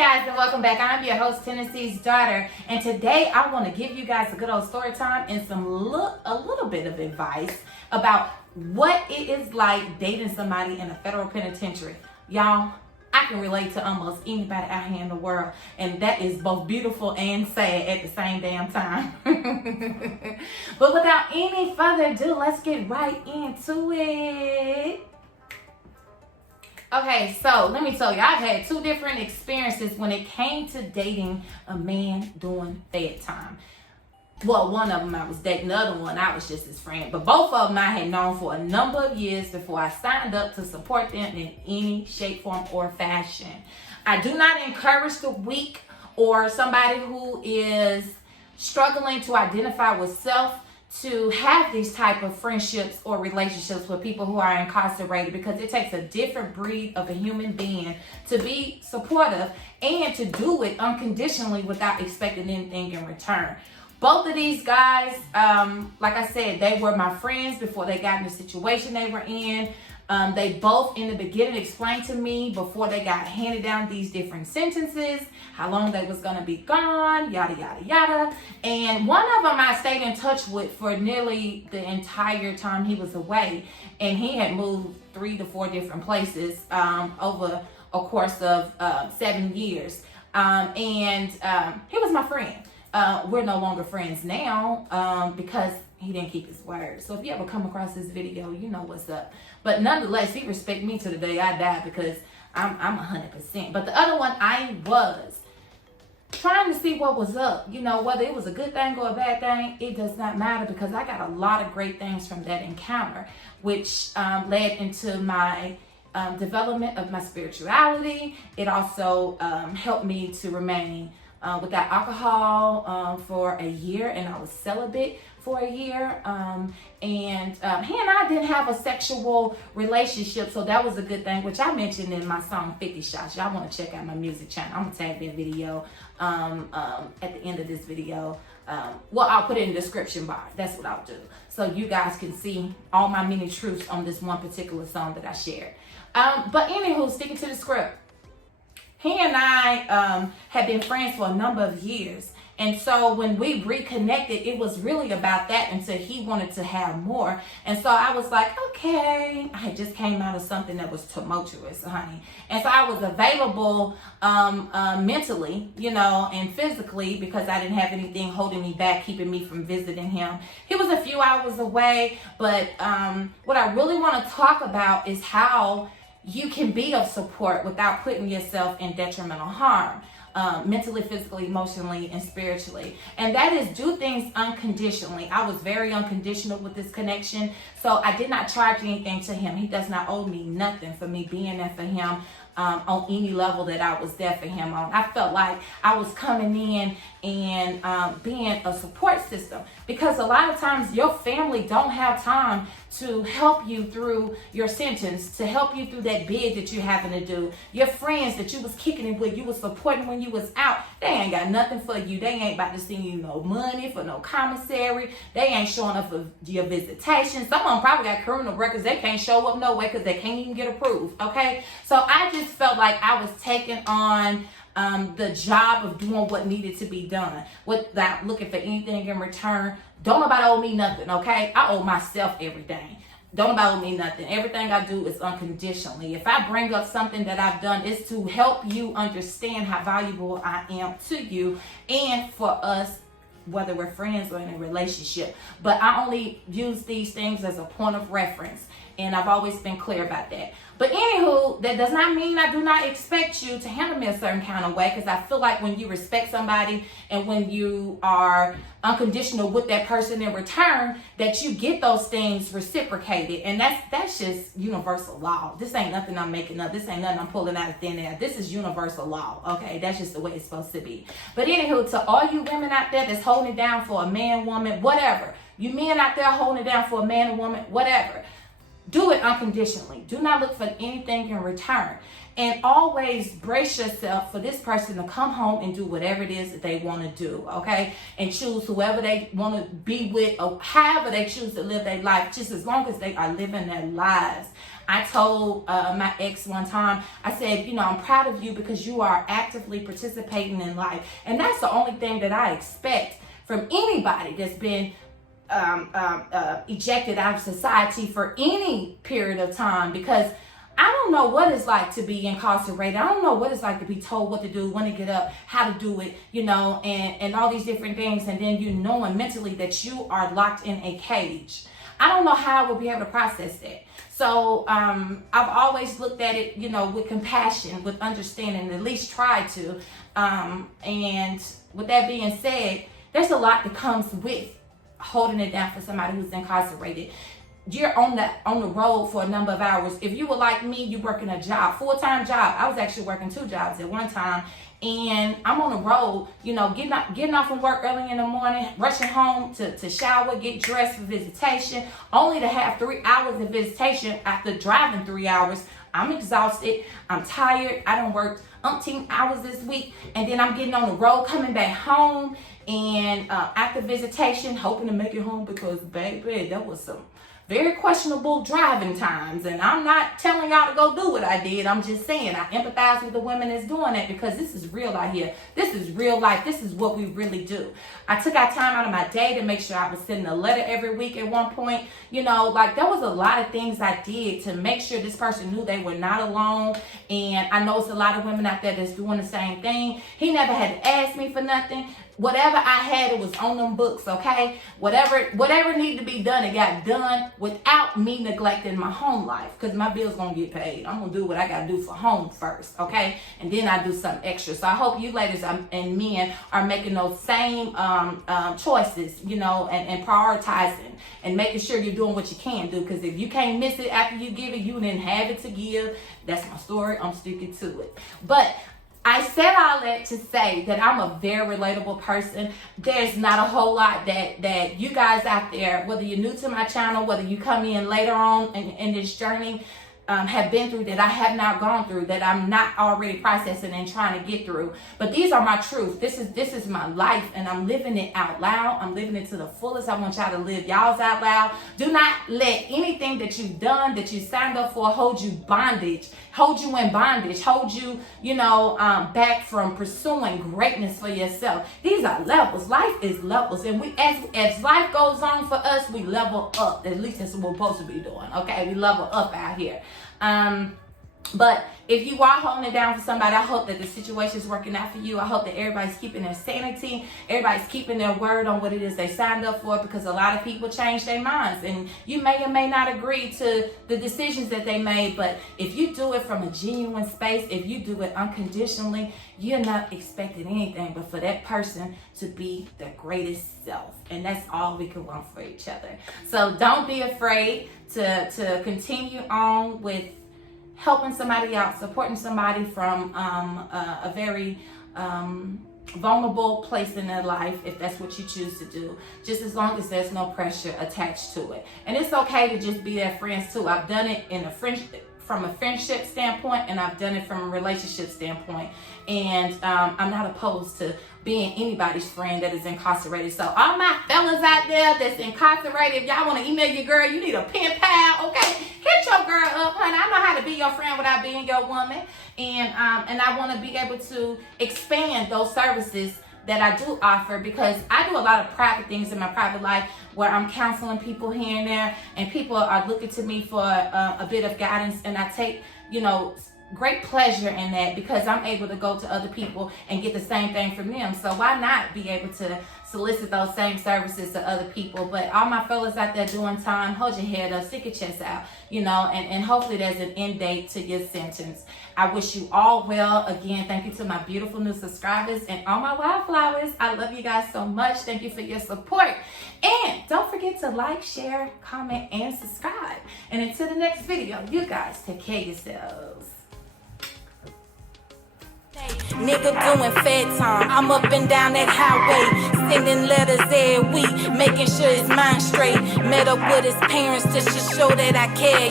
guys, and welcome back. I'm your host, Tennessee's Daughter, and today I want to give you guys a good old story time and a little bit of advice about what it is like dating somebody in a federal penitentiary. Y'all, I can relate to almost anybody out here in the world, and that is both beautiful and sad at the same damn time. But without any further ado, let's get right into it. Okay, so let me tell you, I've had two different experiences when it came to dating a man during bedtime. Well, one of them I was dating, the other one I was just his friend. But both of them I had known for a number of years before I signed up to support them in any shape, form, or fashion. I do not encourage the weak or somebody who is struggling to identify with self to have these type of friendships or relationships with people who are incarcerated, because it takes a different breed of a human being to be supportive and to do it unconditionally without expecting anything in return. Both of these guys, like I said, they were my friends before they got in the situation they were in. They both in the beginning explained to me before they got handed down these different sentences, how long they was gonna be gone, yada, yada, yada. And one of them I stayed in touch with for nearly the entire time he was away. And he had moved 3 to 4 different places over a course of 7 years. He was my friend. We're no longer friends now because he didn't keep his word. So if you ever come across this video, you know what's up. But nonetheless, he respect me to the day I die because I'm 100%. But the other one, I was trying to see what was up. You know, whether it was a good thing or a bad thing, it does not matter, because I got a lot of great things from that encounter, which led into my development of my spirituality. It also helped me to remain without alcohol for a year, and I was celibate for a year. He and I didn't have a sexual relationship, so that was a good thing, which I mentioned in my song 50 Shots. Y'all want to check out my music channel. I'm gonna tag that video at the end of this video. Well, I'll put it in the description bar. That's what I'll do, so you guys can see all my many truths on this one particular song that I shared. But anywho, sticking to the script, he and I had been friends for a number of years. And so when we reconnected, it was really about that until he wanted to have more. And so I was like, okay, I had just came out of something that was tumultuous, honey. And so I was available mentally, you know, and physically, because I didn't have anything holding me back, keeping me from visiting him. He was a few hours away, but what I really want to talk about is how you can be of support without putting yourself in detrimental harm, mentally, physically, emotionally, and spiritually. And that is do things unconditionally. I was very unconditional with this connection, so I did not charge anything to him. He does not owe me nothing for me being there for him on any level that I was there for him on. I felt like I was coming in and being a support system, because a lot of times your family don't have time to help you through your sentence, to help you through that bid that you're having to do. Your friends that you was kicking it with, you was supporting when you was out, they ain't got nothing for you. They ain't about to send you no money for no commissary. They ain't showing up for your visitation. Some of them probably got criminal records. They can't show up no way because they can't even get approved, okay? So I just felt like I was taking on the job of doing what needed to be done without looking for anything in return. Don't nobody owe me nothing, okay? I owe myself everything. Don't nobody owe me nothing. Everything I do is unconditionally. If I bring up something that I've done, it's to help you understand how valuable I am to you and for us, whether we're friends or in a relationship. But I only use these things as a point of reference, and I've always been clear about that. But anywho, that does not mean I do not expect you to handle me a certain kind of way, because I feel like when you respect somebody and when you are unconditional with that person in return, that you get those things reciprocated. And that's just universal law. This ain't nothing I'm making up. This ain't nothing I'm pulling out of thin air. This is universal law, okay? That's just the way it's supposed to be. But anywho, to all you women out there that's holding it down for a man, woman, whatever. You men out there holding it down for a man or woman, whatever. Do it unconditionally. Do not look for anything in return. And always brace yourself for this person to come home and do whatever it is that they want to do, okay? And choose whoever they want to be with, or however they choose to live their life, just as long as they are living their lives. I told my ex one time, I said, you know, I'm proud of you because you are actively participating in life. And that's the only thing that I expect from anybody that's been ejected out of society for any period of time, because I don't know what it's like to be incarcerated. I don't know what it's like to be told what to do, when to get up, how to do it, you know, and all these different things. And then you knowing mentally that you are locked in a cage. I don't know how I will be able to process that. So I've always looked at it, you know, with compassion, with understanding, at least try to. And with that being said, there's a lot that comes with holding it down for somebody who's incarcerated. You're on the road for a number of hours. If you were like me, you working a job, full-time job. I was actually working 2 jobs at one time, and I'm on the road, you know, getting off from work early in the morning, rushing home to shower, get dressed for visitation, only to have 3 hours of visitation after driving 3 hours. I'm exhausted. I'm tired. I done worked umpteen hours this week, and then I'm getting on the road, coming back home, and after visitation, hoping to make it home because, baby, that was some very questionable driving times. And I'm not telling y'all to go do what I did. I'm just saying I empathize with the women that's doing that, because this is real out here. This is real life. This is what we really do. I took out time out of my day to make sure I was sending a letter every week at one point. You know, like there was a lot of things I did to make sure this person knew they were not alone. And I know it's a lot of women out there that's doing the same thing. He never had to ask me for nothing. Whatever I had, it was on them books, okay? Whatever needed to be done, it got done without me neglecting my home life, because my bill's gonna get paid. I'm gonna do what I gotta do for home first, okay? And then I do something extra. So I hope you ladies and men are making those same choices, you know, and prioritizing and making sure you're doing what you can do, because if you can't miss it after you give it, you didn't have it to give. That's my story. I'm sticking to it. But I said all that to say that I'm a very relatable person. There's not a whole lot that you guys out there, whether you're new to my channel, whether you come in later on in this journey, have been through, that I have not gone through, that I'm not already processing and trying to get through. But these are my truths. This is my life, and I'm living it out loud. I'm living it to the fullest. I want y'all to live y'all's out loud. Do not let anything that you've done, that you signed up for, hold you in bondage, hold you, you know, back from pursuing greatness for yourself. These are levels. Life is levels, and we, as life goes on for us, we level up. At least that's what we're supposed to be doing. Okay, we level up out here. But if you are holding it down for somebody, I hope that the situation is working out for you. I hope that everybody's keeping their sanity. Everybody's keeping their word on what it is they signed up for, because a lot of people change their minds, and you may or may not agree to the decisions that they made. But if you do it from a genuine space, if you do it unconditionally, you're not expecting anything but for that person to be their greatest self. And that's all we can want for each other. So don't be afraid to continue on with helping somebody out, supporting somebody from a very vulnerable place in their life, if that's what you choose to do, just as long as there's no pressure attached to it. And it's okay to just be their friends too. I've done it from a friendship standpoint, and I've done it from a relationship standpoint. And I'm not opposed to being anybody's friend that is incarcerated. So all my fellas out there that's incarcerated, if y'all want to email your girl, you need a pen pal, okay? Hit your girl up, honey. I know how to be your friend without being your woman. And I want to be able to expand those services that I do offer, because I do a lot of private things in my private life where I'm counseling people here and there, and people are looking to me for a bit of guidance, and I take, you know, great pleasure in that, because I'm able to go to other people and get the same thing from them. So why not be able to solicit those same services to other people? But all my fellas out there doing time, hold your head up, stick your chest out, you know, and hopefully there's an end date to your sentence. I wish you all well. Again, thank you to my beautiful new subscribers and all my wildflowers. I love you guys so much. Thank you for your support. And don't forget to like, share, comment, and subscribe. And until the next video, you guys take care of yourselves. Nigga doing fed time, I'm up and down that highway, sending letters every week, making sure his mind straight. Met up with his parents to show that I care.